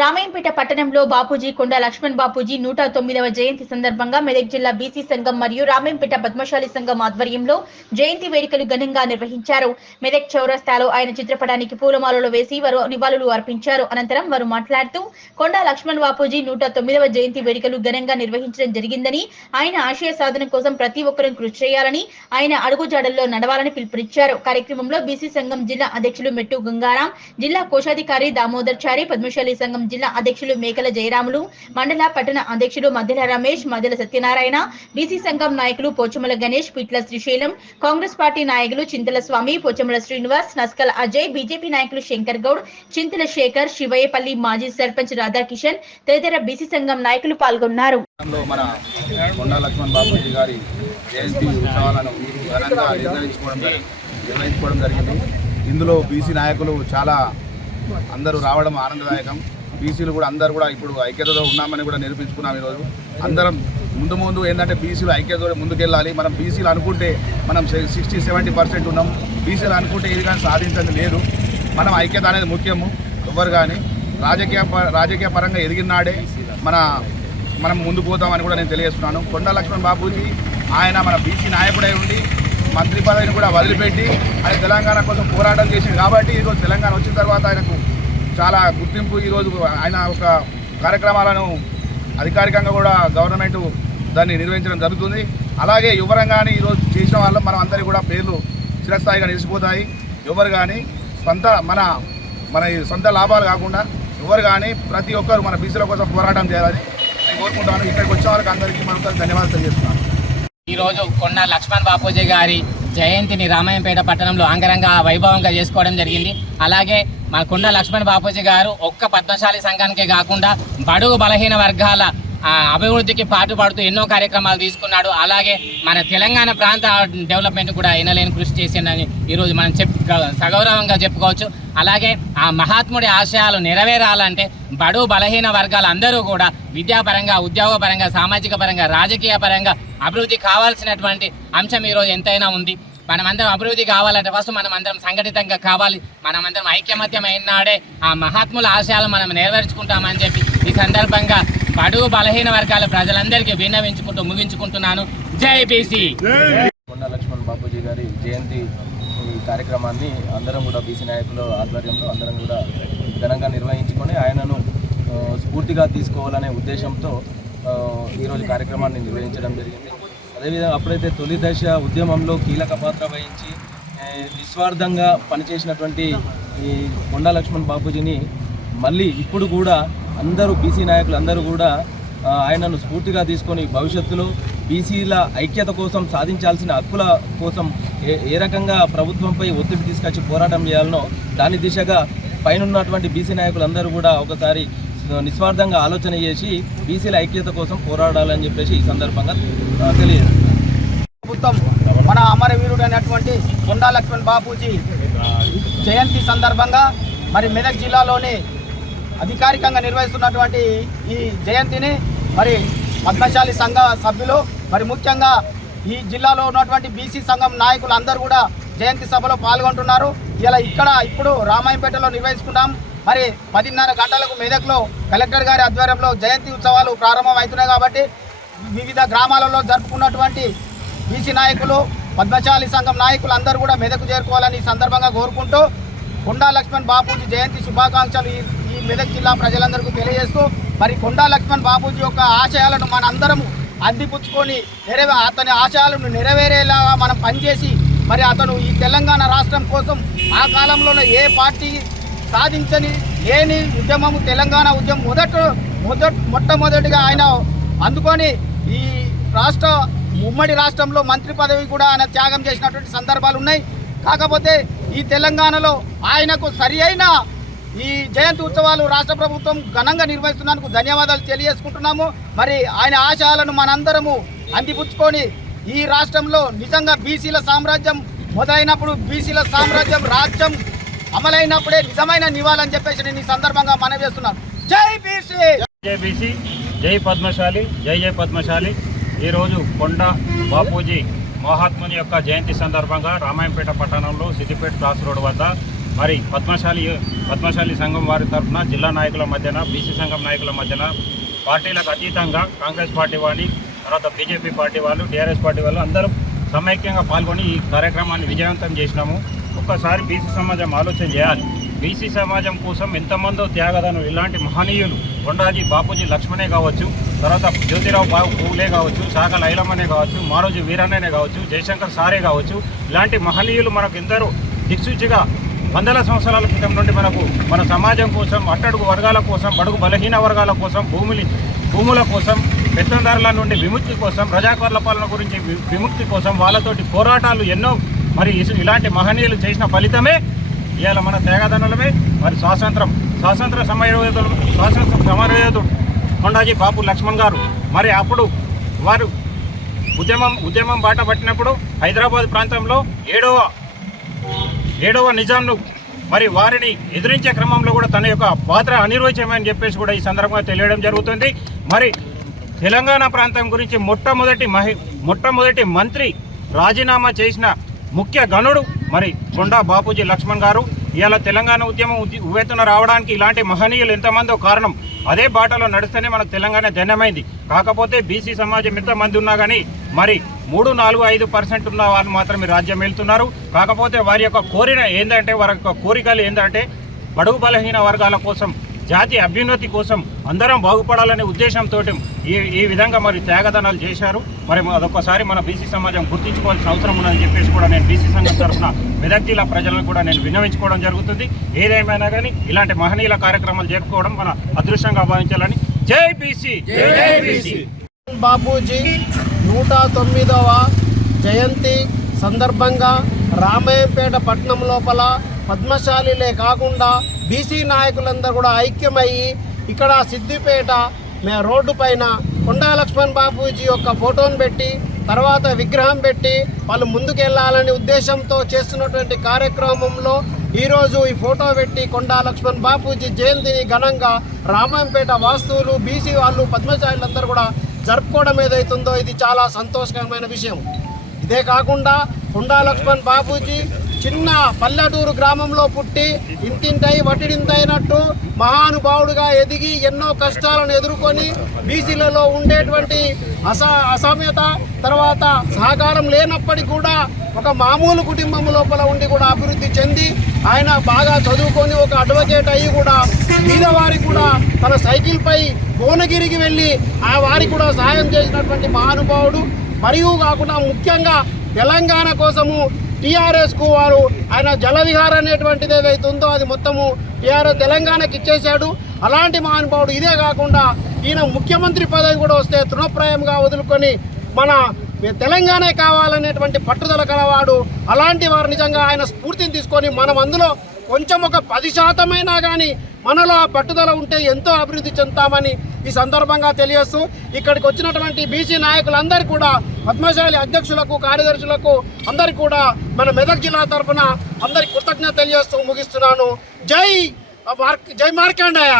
రామాయంపేట పట్టణంలో బాపూజీ కొండా లక్ష్మణ్ బాపూజీ 109వ జయంతి సందర్భంగా మెదక్ జిల్లా బీసీ సంఘం మరియు రామాయంపేట పద్మశాలి సంఘం ఆధ్వర్యంలో జయంతి వేడుకలు ఘనంగా నిర్వహించారు. మెదక్ చౌరస్తాలో ఆయన చిత్రపటానికి పూలమాలలు వేసి వారు నివాళులు అర్పించారు. అనంతరం వారు మాట్లాడుతూ కొండా లక్ష్మణ్ బాపూజీ 109వ జయంతి వేడుకలు ఘనంగా నిర్వహించడం జరిగిందని, ఆయన ఆశయ సాధన కోసం ప్రతి ఒక్కరూ కృషి చేయాలని, ఆయన అడుగుజాడల్లో నడవాలని పిలుపునిచ్చారు. కార్యక్రమంలో బీసీ సంఘం జిల్లా అధ్యక్షులు మెట్టు గంగారాం, జిల్లా కోశాధికారి దామోదర్ చారి, పద్మశాలి సంఘం జిల్లా అధ్యక్షులు మేకల జయరాములు, మండల పట్టణ అధ్యక్షులు మధ్యల రమేష్, మధ్యల సత్యనారాయణ, బీసీ సంఘం నాయకులు పోచమల గణేష్, పిట్ల శ్రీశైలం, కాంగ్రెస్ పార్టీ నాయకులు చింతల స్వామి, పోచమల శ్రీనివాస్, నస్కల అజయ్, బీజేపీ నాయకులు శంకర్ గౌడ్, చింతల శేఖర్, శివయ్యపల్లి మాజీ సర్పంచ్ రాధాకిషన్ తదితర బీసీ సంఘం నాయకులు పాల్గొన్నారు. మన కొండా లక్ష్మణ్ బాపూజీ గారి జయంతి ఉత్సవాలను ఘనంగా నిర్వహించుకోవడం జరిగింది. ఇందులో బీసీ నాయకులు చాలా అందరూ రావడం ఆనందదాయకం. బీసీలు కూడా అందరూ కూడా ఇప్పుడు ఐక్యతతో ఉన్నామని కూడా నిరూపించుకున్నాం. ఈరోజు అందరం ముందు ఏంటంటే బీసీలు ఐక్యతతో ముందుకెళ్ళాలి. మనం బీసీలు అనుకుంటే మనం 60-70% ఉన్నాం. బీసీలు అనుకుంటే ఇది కానీ సాధించడం లేదు. మనం ఐక్యత అనేది ముఖ్యము. ఎవరు కానీ రాజకీయ పరంగా ఎదిగినాడే మనం ముందుకు పోతామని కూడా నేను తెలియజేస్తున్నాను. కొండా లక్ష్మణ్ బాపూజీ ఆయన మన బీసీ నాయకుడై ఉండి మంత్రి పదవిని కూడా వదిలిపెట్టి ఆయన తెలంగాణ కోసం పోరాటం చేసింది కాబట్టి ఈరోజు తెలంగాణ వచ్చిన తర్వాత ఆయనకు చాలా గుర్తింపు. ఈరోజు ఆయన ఒక కార్యక్రమాలను అధికారికంగా కూడా గవర్నమెంట్ దాన్ని నిర్వహించడం జరుగుతుంది. అలాగే యువరంగాని ఈరోజు చేసిన వాళ్ళు మనం అందరికీ కూడా పేర్లు చిరస్థాయిగా నిలిచిపోతాయి. ఎవరు కానీ మన సొంత లాభాలు కాకుండా ఎవరు కానీ ప్రతి ఒక్కరు మన బీసీల కోసం పోరాటం చేయాలని నేను కోరుకుంటాను. ఇక్కడికి వచ్చిన వాళ్ళకి అందరికీ మనం ధన్యవాదాలు తెలియజేస్తున్నాను. ఈరోజు కొండా లక్ష్మణ్ బాపూజీ గారి జయంతిని రామాయంపేట పట్టణంలో అంగరంగ వైభవంగా చేసుకోవడం జరిగింది. అలాగే మన కొండా లక్ష్మణ్ బాపూజీ గారు ఒక్క పద్మశాలి సంఘానికే కాకుండా బడుగు బలహీన వర్గాల అభివృద్ధికి పాటుపడుతూ ఎన్నో కార్యక్రమాలు తీసుకున్నాడు. అలాగే మన తెలంగాణ ప్రాంత డెవలప్మెంట్ కూడా ఎనలేని కృషి చేసిందని ఈరోజు మనం సగౌరవంగా చెప్పుకోవచ్చు. అలాగే ఆ మహాత్ముడి ఆశయాలు నెరవేరాలంటే బడుగు బలహీన వర్గాలు అందరూ కూడా విద్యాపరంగా, ఉద్యోగపరంగా, సామాజిక పరంగా, రాజకీయ పరంగా అభివృద్ధి కావాల్సినటువంటి అంశం ఈరోజు ఎంతైనా ఉంది. మనమందరం అభివృద్ధి కావాలంటే ఫస్ట్ మనమందరం సంఘటితంగా కావాలి. మనమందరం ఐక్యమత్యమైన నాడే ఆ మహాత్ముల ఆశయాలు మనం నెరవేర్చుకుంటామని చెప్పి ఈ సందర్భంగా బడుగు బలహీన వర్గాల ప్రజలందరికీ విన్నవించుకుంటూ ముగించుకుంటున్నాను. జై బీసీ. కొండా లక్ష్మణ్ బాపూజీ గారి జయంతి ఈ కార్యక్రమాన్ని అందరం కూడా బీసీ నాయకుల ఆధ్వర్యంలో అందరం కూడా ఘనంగా నిర్వహించుకొని ఆయనను స్ఫూర్తిగా తీసుకోవాలనే ఉద్దేశంతో ఈరోజు కార్యక్రమాన్ని నిర్వహించడం జరిగింది. అదేవిధంగా అప్పుడైతే తొలి దశ ఉద్యమంలో కీలక పాత్ర వహించి నిస్వార్థంగా పనిచేసినటువంటి ఈ కొండా లక్ష్మణ్ బాపూజీని మళ్ళీ ఇప్పుడు కూడా అందరూ బీసీ నాయకులు అందరూ కూడా ఆయనను స్ఫూర్తిగా తీసుకొని భవిష్యత్తులో బీసీల ఐక్యత కోసం సాధించాల్సిన హక్కుల కోసం ఏ రకంగా ప్రభుత్వంపై ఒత్తిడి తీసుకొచ్చి పోరాటం చేయాలనో దాని దిశగా పైనున్నటువంటి బీసీ నాయకులు అందరూ కూడా ఒకసారి నిస్వార్థంగా ఆలోచన చేసి బీసీల ఐక్యత కోసం పోరాడాలని చెప్పేసి ఈ సందర్భంగా తెలియజేస్తున్నారు. ప్రభుత్వం మన అమరవీరుడు అయినటువంటి కొండా లక్ష్మణ్ బాపూజీ జయంతి సందర్భంగా మరి మెదక్ జిల్లాలోని అధికారికంగా నిర్వహిస్తున్నటువంటి ఈ జయంతిని మరి పద్మశాలి సంఘ సభ్యులు మరి ముఖ్యంగా ఈ జిల్లాలో ఉన్నటువంటి బీసీ సంఘం నాయకులు అందరూ కూడా జయంతి సభలో పాల్గొంటున్నారు. ఇప్పుడు రామాయంపేటలో నిర్వహించుకుంటాం. మరి 10:30 గంటలకు మెదక్లో కలెక్టర్ గారి ఆధ్వర్యంలో జయంతి ఉత్సవాలు ప్రారంభం అవుతున్నాయి కాబట్టి వివిధ గ్రామాలలో జరుపుకున్నటువంటి బీసీ నాయకులు, పద్మశాలి సంఘం నాయకులు అందరూ కూడా మెదక్ చేరుకోవాలని ఈ సందర్భంగా కోరుకుంటూ కొండా లక్ష్మణ్ బాపూజీ జయంతి శుభాకాంక్షలు ఈ మెదక్ జిల్లా ప్రజలందరికీ తెలియజేస్తూ మరి కొండా లక్ష్మణ్ బాపూజీ యొక్క ఆశయాలను మనందరము అందిపుచ్చుకొని అతని ఆశయాలను నెరవేరేలాగా మనం పనిచేసి మరి అతను ఈ తెలంగాణ రాష్ట్రం కోసం ఆ కాలంలోనే ఏ పార్టీ సాధించని లేని ఉద్యమము తెలంగాణ ఉద్యమం మొట్టమొదటిగా ఆయన అందుకొని ఈ ఉమ్మడి రాష్ట్రంలో మంత్రి పదవి కూడా ఆయన త్యాగం చేసినటువంటి సందర్భాలు ఉన్నాయి. కాకపోతే ఈ తెలంగాణలో ఆయనకు సరి అయిన ఈ జయంతి ఉత్సవాలు రాష్ట్ర ప్రభుత్వం ఘనంగా నిర్వహిస్తున్నందుకు ధన్యవాదాలు తెలియజేసుకుంటున్నాము. మరి ఆయన ఆశయాలను మనందరము అందిపుచ్చుకొని ఈ రాష్ట్రంలో నిజంగా బీసీల సామ్రాజ్యం మొదలైనప్పుడు బీసీల సామ్రాజ్యం రాజ్యం అమలైనప్పుడే నిజమైన నివాళని చెప్పేసి నేను ఈ సందర్భంగా మనవి చేస్తున్నాను. జై బీసీ. జై బీసీ, జై పద్మశాలి, జై జై పద్మశాలి. ఈరోజు కొండా బాపూజీ మహాత్ముని యొక్క జయంతి సందర్భంగా రామాయంపేట పట్టణంలో సిద్దిపేట క్రాస్ రోడ్ వద్ద మరి పద్మశాలి పద్మశాలి సంఘం వారి తరఫున జిల్లా నాయకుల మధ్యన బీసీ సంఘం నాయకుల మధ్యన పార్టీలకు అతీతంగా కాంగ్రెస్ పార్టీ వాళ్ళు, తర్వాత బీజేపీ పార్టీ వాళ్ళు, టీఆర్ఎస్ పార్టీ వాళ్ళు అందరూ సమైక్యంగా పాల్గొని ఈ కార్యక్రమాన్ని విజయవంతం చేసినాము. ఒక్కసారి బీసీ సమాజం ఆలోచన చేయాలి. బీసీ సమాజం కోసం ఎంతమందో త్యాగదానులు, ఇలాంటి మహనీయులు కొండాజీ బాపూజీ లక్ష్మణే కావచ్చు, తర్వాత జ్యోతిరావు పూలే కావచ్చు, శాఖల ఐలమ్మనే కావచ్చు, మారోజు వీరన్ననే కావచ్చు, జయశంకర్ సారే కావచ్చు, ఇలాంటి మహనీయులు మనకు ఎందరో దిక్సూచిగా వందల సంవత్సరాల క్రితం నుండి మన సమాజం కోసం, అట్టడుగు వర్గాల కోసం, బడుగు బలహీన వర్గాల కోసం, భూముల కోసం, పెత్తందారుల నుండి విముక్తి కోసం, ప్రజాకర్ల పాలన గురించి విముక్తి కోసం వాళ్ళతోటి పోరాటాలు ఎన్నో, మరి ఇలాంటి మహనీయులు చేసిన ఫలితమే ఇవాళ మన త్యాగదనులమే. మరి స్వాతంత్ర సమరయోధుడు కొండాజీ బాపు లక్ష్మణ్ గారు మరి అప్పుడు వారు ఉద్యమం బాట పట్టినప్పుడు హైదరాబాద్ ప్రాంతంలో ఏడవ నిజాంను మరి వారిని ఎదిరించే క్రమంలో కూడా తన యొక్క పాత్ర అనిర్వచనమని చెప్పేసి కూడా ఈ సందర్భంగా తెలియడం జరుగుతుంది. మరి తెలంగాణ ప్రాంతం గురించి మొట్టమొదటి మంత్రి రాజీనామా చేసిన ముఖ్య గణుడు మరి కొండా బాపూజీ లక్ష్మణ్ గారు. ఇవాళ తెలంగాణ ఉద్యమం ఉవ్వెత్తున రావడానికి ఇలాంటి మహనీయులు ఎంతమందో కారణం. అదే బాటలో నడిస్తేనే మనకు తెలంగాణ ధన్యమైంది. కాకపోతే బీసీ సమాజం ఎంతమంది ఉన్నా కానీ మరి 3, 4, 5% ఉన్న వాళ్ళు మాత్రమే రాజ్యం వెళ్తున్నారు. కాకపోతే వారి యొక్క కోరికలు ఏంటంటే బడుగు బలహీన వర్గాల కోసం, జాతి అభ్యున్నతి కోసం, అందరం బాగుపడాలనే ఉద్దేశంతో ఈ విధంగా మరి త్యాగదానాలు చేశారు. మరి అదొకసారి మన బీసీ సమాజం గుర్తించుకోవాల్సిన అవసరం ఉందని చెప్పేసి కూడా నేను బీసీ సంఘం తరఫున మెదక్ జిల్లా ప్రజలను కూడా నేను విన్నవించుకోవడం జరుగుతుంది. ఏదేమైనా కానీ ఇలాంటి మహనీయుల కార్యక్రమాలు జరుపుకోవడం మన అదృష్టంగా భావించాలని. జై బీసీ, జై బీసీ. బాపూజీ 109వ జయంతి సందర్భంగా రామాయంపేట పట్టణం లోపల పద్మశాలిలే కాకుండా బీసీ నాయకులందరూ కూడా ఐక్యమయ్యి ఇక్కడ సిద్దిపేట రోడ్డు పైన కొండా లక్ష్మణ్ బాపూజీ యొక్క ఫోటోను పెట్టి తర్వాత విగ్రహం పెట్టి వాళ్ళు ముందుకెళ్లాలనే ఉద్దేశంతో చేస్తున్నటువంటి కార్యక్రమంలో ఈరోజు ఈ ఫోటో పెట్టి కొండా లక్ష్మణ్ బాపూజీ జయంతిని ఘనంగా రామాయంపేట వాస్తువులు, బీసీ వాళ్ళు, పద్మశాలులందరూ కూడా జరుపుకోవడం ఏదైతుందో ఇది చాలా సంతోషకరమైన విషయం. ఇదే కాకుండా కొండా లక్ష్మణ్ బాపూజీ చిన్న పల్లెటూరు గ్రామంలో పుట్టి ఇంతింటై వటిడింతైనట్టు మహానుభావుడుగా ఎదిగి ఎన్నో కష్టాలను ఎదుర్కొని బీసీలలో ఉండేటువంటి అసామ్యత, తర్వాత సహకారం లేనప్పటికీ కూడా ఒక మామూలు కుటుంబం లోపల ఉండి కూడా అభివృద్ధి చెంది ఆయన బాగా చదువుకొని ఒక అడ్వకేట్ అయ్యి కూడా బీదవారికి కూడా తన సైకిల్పై భువనగిరికి వెళ్ళి ఆ వారికి కూడా సహాయం చేసినటువంటి మహానుభావుడు. మరియు కాకుండా ముఖ్యంగా తెలంగాణ కోసము టీఆర్ఎస్కు వారు ఆయన జలవిహారం అనేటువంటిది ఏదైతే ఉందో అది మొత్తము టీఆర్ఎస్ తెలంగాణకి ఇచ్చేశాడు. అలాంటి మహానుభావుడు. ఇదే కాకుండా ఈయన ముఖ్యమంత్రి పదవి కూడా వస్తే తృణప్రాయంగా వదులుకొని మన తెలంగాణ కావాలనేటువంటి పట్టుదల కలవాడు. అలాంటి వారు నిజంగా ఆయన స్ఫూర్తిని తీసుకొని మనం అందులో కొంచెం ఒక 10% కానీ మనలో ఆ పట్టుదల ఉంటే ఎంతో అభివృద్ధి చెందుతామని ఈ సందర్భంగా తెలియజేస్తూ ఇక్కడికి వచ్చినటువంటి బీసీ నాయకులందరికీ కూడా, పద్మశాలి అధ్యక్షులకు, కార్యదర్శులకు అందరికీ కూడా మన మెదక్ జిల్లా తరఫున అందరికీ కృతజ్ఞత తెలియజేస్తూ ముగిస్తున్నాను. జై మార్కండేయ.